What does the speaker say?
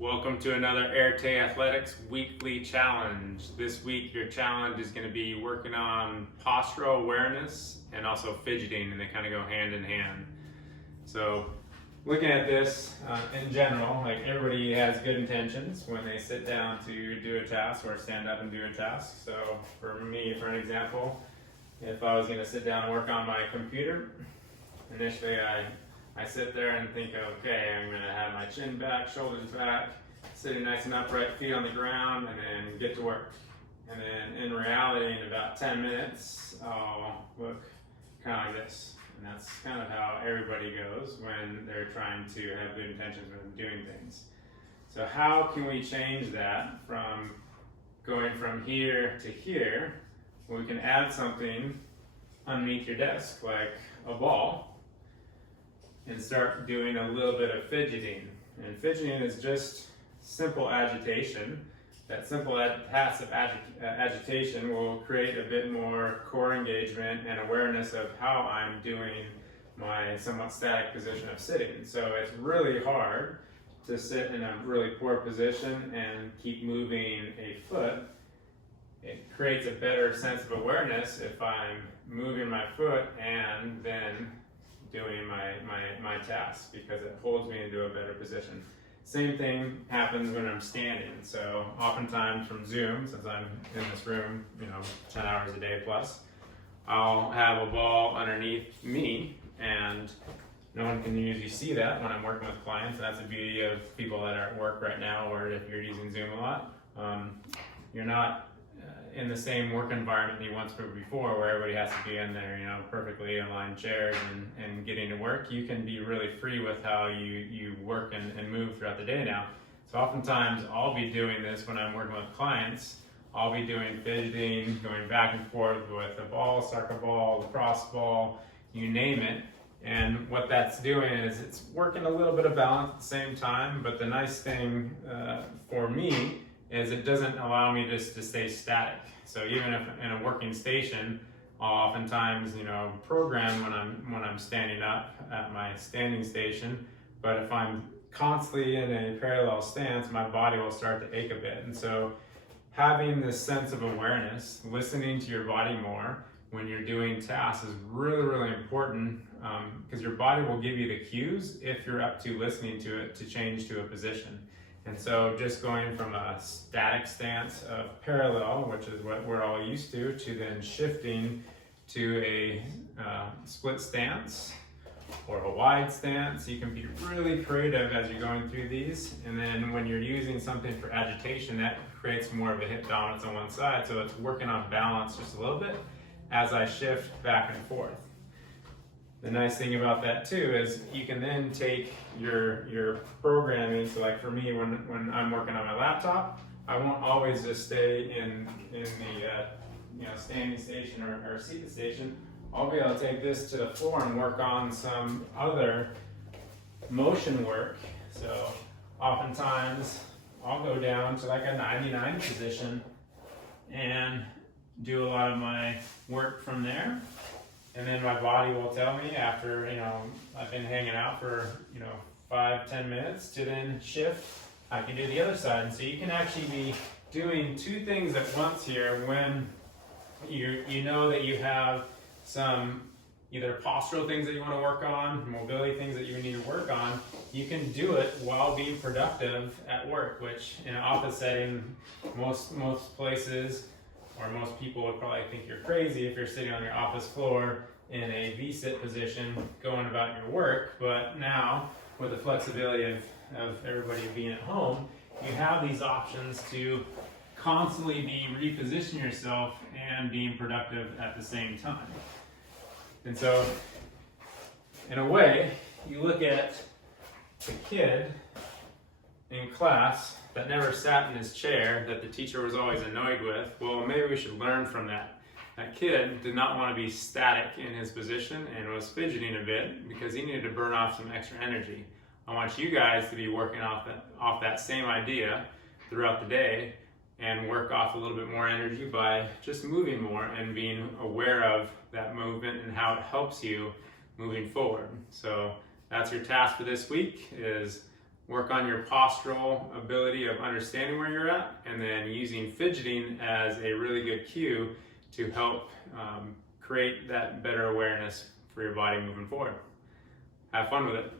Welcome to another Arete Athletics weekly challenge. This week your challenge is going to be working on postural awareness and also fidgeting, and they kind of go hand in hand. So looking at this in general, like everybody has good intentions when they sit down to do a task or stand up and do a task. So for me, for an example, if I was going to sit down and work on my computer, initially I sit there and think, okay, I'm going to have my chin back, shoulders back, sitting nice and upright, feet on the ground, and then get to work. And then in reality, in about 10 minutes, I'll look kind of like this. And that's kind of how everybody goes when they're trying to have good intentions when doing things. So how can we change that from going from here to here? Well, we can add something underneath your desk, like a ball, and start doing a little bit of fidgeting. And fidgeting is just simple agitation. That simple passive agitation will create a bit more core engagement and awareness of how I'm doing my somewhat static position of sitting. So it's really hard to sit in a really poor position and keep moving a foot. It creates a better sense of awareness if I'm moving my foot and then doing my task, because it holds me into a better position. Same thing happens when I'm standing. So oftentimes from Zoom, since I'm in this room, 10 hours a day plus, I'll have a ball underneath me, and no one can usually see that when I'm working with clients. And that's the beauty of people that are at work right now, or if you're using Zoom a lot, you're not in the same work environment you once were before, where everybody has to be in their perfectly aligned chairs and getting to work. You can be really free with how you work and move throughout the day now. So oftentimes I'll be doing this when I'm working with clients. I'll be doing fidgeting, going back and forth with a ball, soccer ball, lacrosse ball, you name it. And what that's doing is it's working a little bit of balance at the same time. But the nice thing for me is it doesn't allow me just to stay static. So even if in a working station, I'll oftentimes program when I'm standing up at my standing station. But if I'm constantly in a parallel stance, my body will start to ache a bit. And so having this sense of awareness, listening to your body more when you're doing tasks is really, really important, because your body will give you the cues if you're up to listening to it to change to a position. And so just going from a static stance of parallel, which is what we're all used to then shifting to a split stance or a wide stance. You can be really creative as you're going through these. And then when you're using something for agitation, that creates more of a hip dominance on one side. So it's working on balance just a little bit as I shift back and forth. The nice thing about that too is you can then take your programming. So like for me, when I'm working on my laptop, I won't always just stay in the standing station or seated station. I'll be able to take this to the floor and work on some other motion work. So oftentimes I'll go down to like a 99 position and do a lot of my work from there. And then my body will tell me after, I've been hanging out for, 5-10 minutes to then shift, I can do the other side. And so you can actually be doing two things at once here when you know that you have some either postural things that you want to work on, mobility things that you need to work on. You can do it while being productive at work, which in an office setting, most places, or most people would probably think you're crazy if you're sitting on your office floor in a V-sit position going about your work. But now, with the flexibility of everybody being at home, you have these options to constantly be repositioning yourself and being productive at the same time. And so, in a way, you look at the kid in class that never sat in his chair that the teacher was always annoyed with. Well, maybe we should learn from that. That kid did not want to be static in his position and was fidgeting a bit because he needed to burn off some extra energy. I want you guys to be working off that same idea throughout the day and work off a little bit more energy by just moving more and being aware of that movement and how it helps you moving forward. So that's your task for this week, is work on your postural ability of understanding where you're at, and then using fidgeting as a really good cue to help create that better awareness for your body moving forward. Have fun with it.